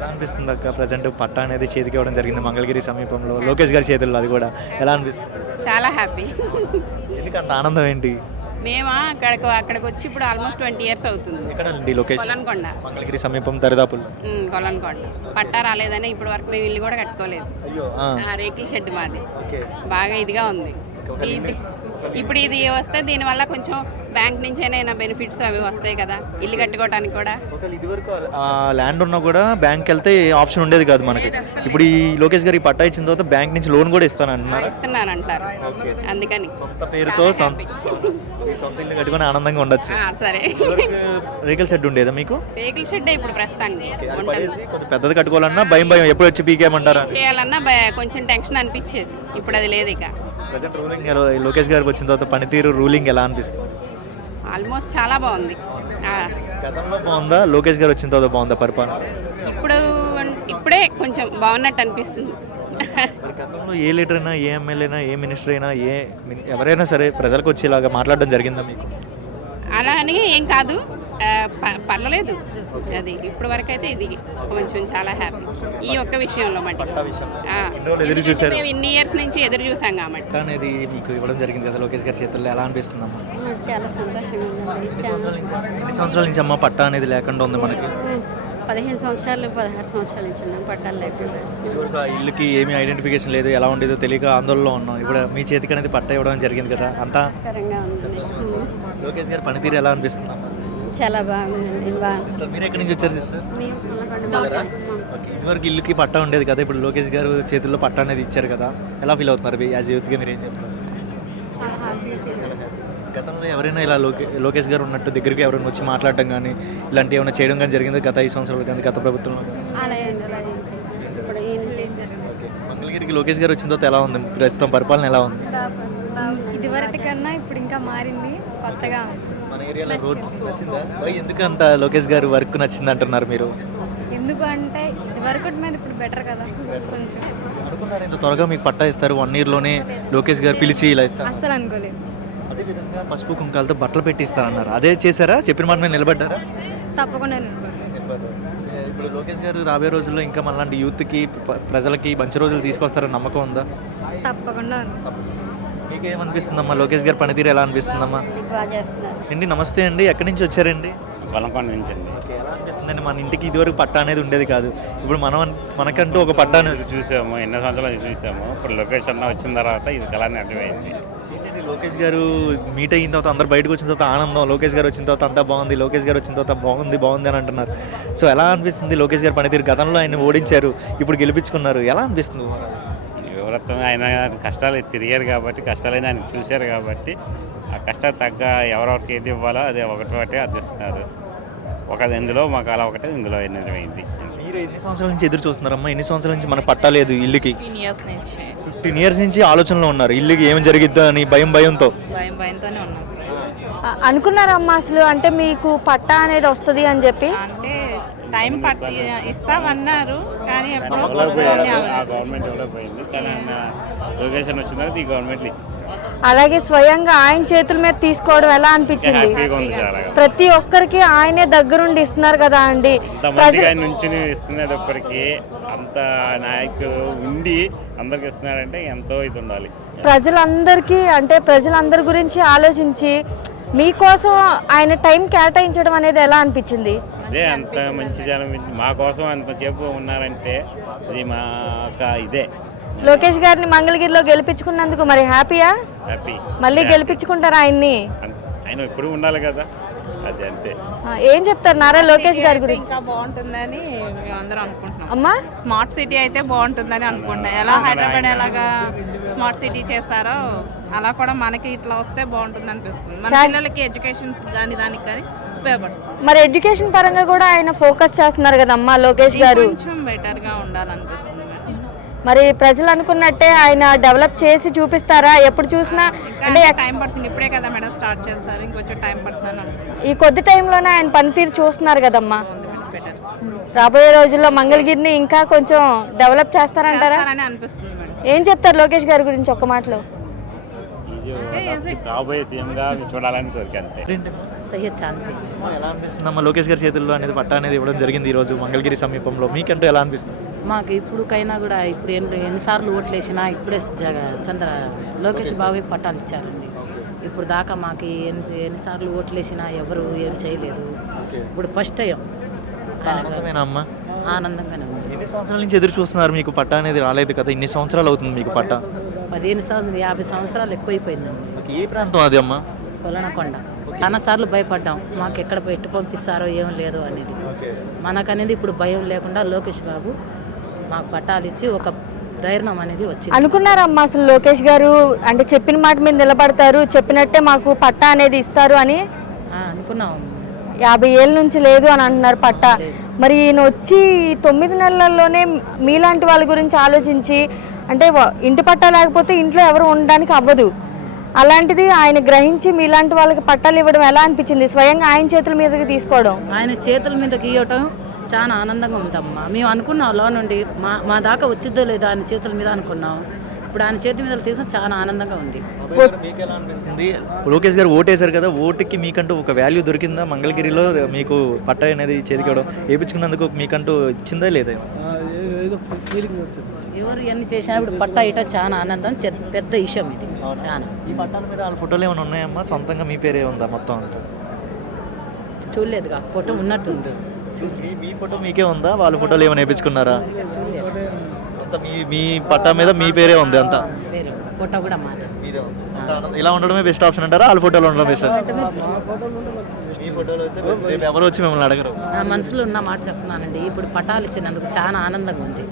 ఎలా అనిపిస్తుంది అక్క ప్రజెంట్ పట్టా అనేది చేతికి ఇవ్వడం జరిగింది మంగళగిరి సమీపంలో లోకేష్ గారి చేతుల్లో, అది కూడా ఎలా అనిపిస్తుంది? చాలా హ్యాపీ. ఎందుకు అంత ఆనందం ఏంటి? మేమా అక్కడికి వచ్చి ఇప్పుడు ఆల్మోస్ట్ 20 years అవుతుంది. ఎక్కడండి లొకేషన్? కొలన్కొండ. మంగళగిరి సమీపం దరిదాపులు. కొలన్కొండ. పట్టా రాలేదని ఇప్పటి వరకు మేము ఇల్లు కూడా కట్టుకోలేదు. అయ్యో. రేకుల షెడ్ మాది. ఓకే. బాగా ఇదిగా ఉంది. ఇప్పుడు ఇది వస్తే దీనివల్ల కొంచెం బ్యాంక్ నుంచి అయినా బెనిఫిట్స్ అవి వస్తాయి కదా, ఇల్లు కట్టుకోవడానికి కూడా. ఇదివరకు ల్యాండ్ ఉన్నా కూడా బ్యాంక్ వెళ్తే ఆప్షన్ ఉండేది కాదు మనకి. ఇప్పుడు ఈ లోకేష్ గారి పట్టా ఇచ్చిన తర్వాత బ్యాంక్ నుంచి లోన్ కూడా ఇస్తున్నానంటారు. అందుకని సొంత పేరుతో సొంత ఇల్లు కట్టుకొని ఆనందంగా ఉండొచ్చు. సరే. రేకుల షెడ్ ఉండేదా మీకు? రేకుల షెడ్ ఇప్పుడు ప్రస్తుతానికి కొంచెం పెద్దది కట్టుకోవాలన్నా భయం ఎప్పుడు వచ్చి పీకేయమంటారా? చేయాలన్నా కొంచెం టెన్షన్ అనిపించేది, ఇప్పుడు అది లేదు. ఇక ప్రజెంట్ రూలింగ్ లోకేష్ గారికి వచ్చిన తర్వాత పనితీరు రూలింగ్ ఎలా అనిపిస్తుంది? ఆల్మోస్ట్ చాలా బాగుంది. గతంలో బాగుందా, లోకేష్ గారు వచ్చిన తర్వాత బాగుందా పరిపాలన? ఇప్పుడే కొంచెం బాగున్నట్టు అనిపిస్తుంది. గతంలో ఏ లీడర్ అయినా, ఏ ఎమ్మెల్యే అయినా, ఏ మినిస్టర్ అయినా, ఎవరైనా సరే ప్రజలకు వచ్చేలాగా మాట్లాడడం జరిగిందా మీకు? అలా అని ఏం కాదు, పర్వాలేదు. అది ఇప్పటి వరకు అయితే ఇది కొంచెం చాలా హ్యాపీ ఈ ఒక్క విషయంలో. ఎదురు చూసారు, మేము ఇన్ని ఇయర్స్ నుంచి ఎదురు చూసాం కాబట్టి అనేది మీకు ఇవ్వడం జరిగింది కదా లోకేష్ గారి చేతుల్లో, ఎలా అనిపిస్తుంది అమ్మా? చాలా సంతోషంగా ఉంది. ఎన్ని సంవత్సరాల నుంచి అమ్మా పట్టా అనేది లేకుండా ఉంది మనకి? 15 సంవత్సరాలు 16 సంవత్సరాల నుంచి ఉన్నాం పట్టాలు లేకుండా. ఇల్లుకి ఏమీ ఐడెంటిఫికేషన్ లేదు, ఎలా ఉండేదో తెలియక ఆందోళనలో ఉన్నాం. ఇప్పుడు మీ చేతికి అనేది పట్టా ఇవ్వడం జరిగింది కదా, అంతా ఉంది. లోకేష్ గారి పనితీరు ఎలా అనిపిస్తుంది? చాలా బాగుంది. మీరు ఎక్కడి నుంచి వచ్చారు సిస్టర్? ఇదివరకు ఇల్లుకి పట్టా ఉండేది కదా, ఇప్పుడు లోకేష్ గారు చేతుల్లో పట్టా అనేది ఇచ్చారు కదా, ఎలా ఫీల్ అవుతున్నారు యాజ్ యూత్గా? మీరు ఏం చెప్తారు? గతంలో ఎవరైనా ఇలా లోకేష్ గారు ఉన్నట్టు దగ్గరికి ఎవరైనా వచ్చి మాట్లాడడం కానీ ఇలాంటి ఏమైనా చేయడం కానీ జరిగింది గత 5 సంవత్సరాలు కానీ గత ప్రభుత్వంలో? మంగళగిరికి లోకేష్ గారు వచ్చిన తర్వాత ఎలా ఉంది ప్రస్తుతం పరిపాలన, ఎలా ఉంది? ఇదివరటి కన్నా ఇప్పుడు ఇంకా మారింది, కొత్తగా మన ఏరియాలో రోడ్ నచ్చిందా? ఎందుకంట లోకేష్ గారు వర్క్ నచ్చింది అంటున్నారు మీరు? ఎందుకు అంటే ఇదివరకు మీద ఇప్పుడు బెటర్ కదా కొంచెం. అనుకున్నారు ఇంత త్వరగా మీకు పట్టా ఇస్తారు 1 yearలోనే లోకేష్ గారు పిలిచి ఇలా ఇస్తారు? అస్సలు అనుకోలేదు. అదేవిధంగా పసుపు కుంకాలతో బట్టలు పెట్టిస్తారన్నారు, అదే చేశారా? చెప్పిన మాట మీద నిలబడ్డారా? తప్పకుండా ఇప్పుడు లోకేష్ గారు రాబోయే రోజుల్లో ఇంకా మనలాంటి యూత్కి ప్రజలకి మంచి రోజులు తీసుకొస్తారని నమ్మకం ఉందా? తప్పకుండా. మీకేమనిపిస్తుందమ్మా లోకేష్ గారి పనితీరు ఎలా అనిపిస్తుందమ్మా? బాగా చేస్తున్నారు. అండి నమస్తే అండి, ఎక్కడి నుంచి వచ్చారండి? కొలన్కొండ నుంచి అండి. ఎలా అనిపిస్తుందండి? మన ఇంటికి ఇదివరకు పట్టా అనేది ఉండేది కాదు, ఇప్పుడు మనకంటూ ఒక పట్టా అనేది చూసాము, ఎన్నో సంవత్సరాలు చూసాము. ఇప్పుడు లొకేషన్ వచ్చిన తర్వాత ఇది కళాన్ని అర్థమైంది. లోకేష్ గారు మీట్ అయిన తర్వాత అందరు బయటకు వచ్చిన తర్వాత ఆనందం, లోకేష్ గారు వచ్చిన తర్వాత అంతా బాగుంది, లోకేష్ గారు వచ్చిన తర్వాత బాగుంది అని అంటున్నారు. సో ఎలా అనిపిస్తుంది లోకేష్ గారి పనితీరు? గతంలో ఆయన ఓడించారు, ఇప్పుడు గెలిపించుకున్నారు, ఎలా అనిపిస్తుంది? వివరత్వం ఆయన కష్టాలు తిరిగారు కాబట్టి, కష్టాలైనా ఆయన చూశారు కాబట్టి ఆ కష్టాలు తగ్గ ఎవరెవరికి ఏది ఇవ్వాలో అదే ఒకటి అర్థిస్తున్నారు. ఇందులో మాకు అలా ఒకటే, ఇందులో నిజమైంది. మీరు ఎన్ని సంవత్సరాల నుంచి ఎదురు చూస్తున్నారమ్మా? ఎన్ని సంవత్సరాల నుంచి మనకు పట్టలేదు ఇల్లుకి? 15 years నుంచి ఆలోచనలో ఉన్నారు, ఇల్లుకి ఏమి జరిగిద్దా అని భయంతోనే ఉన్నాం. అనుకున్నారమ్మా అసలు అంటే మీకు పట్టా అనేది వస్తుంది అని చెప్పి? అంటే టైం ఇస్తామన్నారు కానీ ఎప్పుడు గవర్నమెంట్ డెవలప్ అయింది, కానీ లొకేషన్ వచ్చిన తర్వాత ఈ గవర్నమెంట్ ఇచ్చేసారు. అలాగే స్వయంగా ఆయన చేతుల మీద తీసుకోవడం ఎలా అనిపించింది? ప్రతి ఒక్కరికి ఆయనే దగ్గరుండి ఇస్తున్నారు కదా అండి, నుంచి ఇస్తున్నది ఒక్కరికి అంత నాయకులు ఉండి అందరికి ఇస్తున్నారంటే ఎంతో ఇది ఉండాలి. ప్రజలందరికీ అంటే ప్రజలందరి గురించి ఆలోచించి మీకోసం ఆయన టైం కేటాయించడం అనేది ఎలా అనిపించింది? అదే అంత మంచి జనం మా కోసం అంత చెప్పు ఉన్నారంటే అది మా ఇదే. లోకేష్ గారిని మంగళగిరిలో గెలిపించుకున్నందుకు మరి హ్యాపీయా? హ్యాపీ. మళ్ళీ గెలిపించుకుంటారా ఆయన్ని? ఆయన ఎప్పుడు ఉండాలి కదా, అది అంతే. ఏం చెప్తారు నారా లోకేష్ గారి గురించి? ఇంకా బాగుంటుందని మేము అందరం అనుకుంటున్నాం. అమ్మా స్మార్ట్ సిటీ అయితే బాగుంటుందని అనుకుంటున్నాం. ఎలా హైదరాబాద్ ఎలాగా స్మార్ట్ సిటీ చేస్తారో అలా కూడా మనకి ఇట్లా వస్తే బాగుంటుంది అనిపిస్తుంది. మన పిల్లలకి ఎడ్యుకేషన్ కానీ దానికి కానీ ఉపయోగపడుతుంది. మరి ఎడ్యుకేషన్ పరంగా కూడా ఆయన ఫోకస్ చేస్తున్నారు కదమ్మా లోకేష్ గారు, కొంచెం బెటర్ గా ఉండాలనిపిస్తుంది. మరి ప్రజలు అనుకున్నట్టే ఆయన డెవలప్ చేసి చూపిస్తారా? ఎప్పుడు చూసినా అంటే టైం పడుతుంది, ఇప్పుడే కదా మేడం స్టార్ట్ చేస్తారు, ఇంకొంచెం టైం పడుతుంది. ఈ కొద్ది టైంలోనే ఆయన పనితీరు చూస్తున్నారు కదమ్మా, రాబోయే రోజుల్లో మంగళగిరిని ఇంకా కొంచెం డెవలప్ చేస్తారంటారా? అనిపిస్తుంది. ఏం చెప్తారు లోకేష్ గారి గురించి ఒక్క మాటలో? కాబోయే సీఎంగా చూడాలని కోరిక అంతే. సయ్యద్ చాంద్బీ. ఎలా అనిపిస్తుందమ్మా లోకేష్ గారి చేతుల్లో అనేది పట్టా అనేది ఇవ్వడం జరిగింది ఈ రోజు మంగళగిరి సమీపంలో, మీకంటూ ఎలా అనిపిస్తుంది? మాకు ఇప్పుడుకైనా కూడా ఇప్పుడు ఎన్నిసార్లు ఓట్లు వేసినా ఇప్పుడే లోకేష్ బాబు పట్టాలు ఇచ్చారండి. ఇప్పుడు దాకా మాకు ఎన్నిసార్లు ఓట్లు వేసినా ఎవరు ఏం చేయలేదు. ఇప్పుడు ఫస్ట్ టైం ఆనందమేనా అమ్మా? ఆనందంగానే ఉంది. ఎన్ని సంవత్సరాల నుంచి ఎదురు చూస్తున్నారు? మీకు పట్టా అనేది రాలేదు కదా, ఇన్ని సంవత్సరాలు అవుతుంది మీకు పట్టా? 15 సంవత్సరాలు 50 సంవత్సరాలు ఎక్కువైపోయిందండి. ఏ ప్రాంతం అది అమ్మా? కొలనకొండ. చాలాసార్లు భయపడ్డాం, మాకు ఎక్కడ పెట్టి పంపిస్తారో ఏం లేదు అనేది. మనకనేది ఇప్పుడు భయం లేకుండా లోకేష్ బాబు మాకు పట్టాలు ఇచ్చి ఒక ధైర్యం అనేది వచ్చింది. అనుకున్నారమ్మా అసలు లోకేష్ గారు అంటే చెప్పిన మాట మీద నిలబడతారు, చెప్పినట్టే మాకు పట్టా అనేది ఇస్తారు అని? అనుకున్నాం. 50 ఏళ్ళ నుంచి లేదు అని అంటున్నారు పట్టా. మరి ఈయన వచ్చి 9 నెలల్లోనే మీలాంటి వాళ్ళ గురించి ఆలోచించి, అంటే ఇంటి పట్టా లేకపోతే ఇంట్లో ఎవరు ఉండడానికి అవ్వదు, అలాంటిది ఆయన గ్రహించి మీలాంటి వాళ్ళకి పట్టాలు ఇవ్వడం ఎలా అనిపించింది? స్వయంగా ఆయన చేతుల మీదకి తీసుకోవడం, ఆయన చేతుల మీదకి ఇవ్వటం చాలా ఆనందంగా ఉందమ్మా. మేము అనుకున్నాం లో నుండి మా దాకా వచ్చిద్దో లేదో ఆయన చేతుల మీద అనుకున్నాం. ఇప్పుడు ఆయన చేతి మీద తీసిన చాలా ఆనందంగా ఉంది. మీకు ఎలా అనిపిస్తుంది? లోకేష్ గారు ఓటేశారు కదా, ఓటుకి మీకంటూ ఒక వాల్యూ దొరికిందా? మంగళగిరిలో మీకు పట్టా అనేది చేతికవడం వేయించుకున్నందుకు మీకంటూ ఇచ్చిందా లేదా? ఎవరు ఎన్ని చేసినప్పుడు పట్టా ఇవ్వటం చాలా ఆనందం, పెద్ద విషయం ఇది. చాలా ఈ పట్టాల మీద వాళ్ళ ఫోటోలు ఏమైనా ఉన్నాయమ్మా? సొంతంగా మీ పేరే ఉందా మొత్తం అంతా? చూడలేదుగా, ఫోటో ఉన్నట్టుంది. మీ ఫోటో మీకే ఉందా? వాళ్ళ ఫోటోలు ఏమైనా వేయించుకున్నారా? అంతా మీ పట్టా మీద మీ పేరే ఉంది అంతా? వేరే ఫోటో కూడా మాది. ఇలా ఉండడమే బెస్ట్ ఆప్షన్ అంటారా? వాళ్ళ ఫోటోలు ఉండడం బెస్ట్? మీ ఫోటోలు అయితే రేపు ఎవరు వచ్చి మిమ్మల్ని అడగరు. నా మనసులో ఉన్న మాట చెప్తున్నానండి. ఇప్పుడు పట్టాలు ఇచ్చినందుకు చాలా ఆనందంగా ఉంది.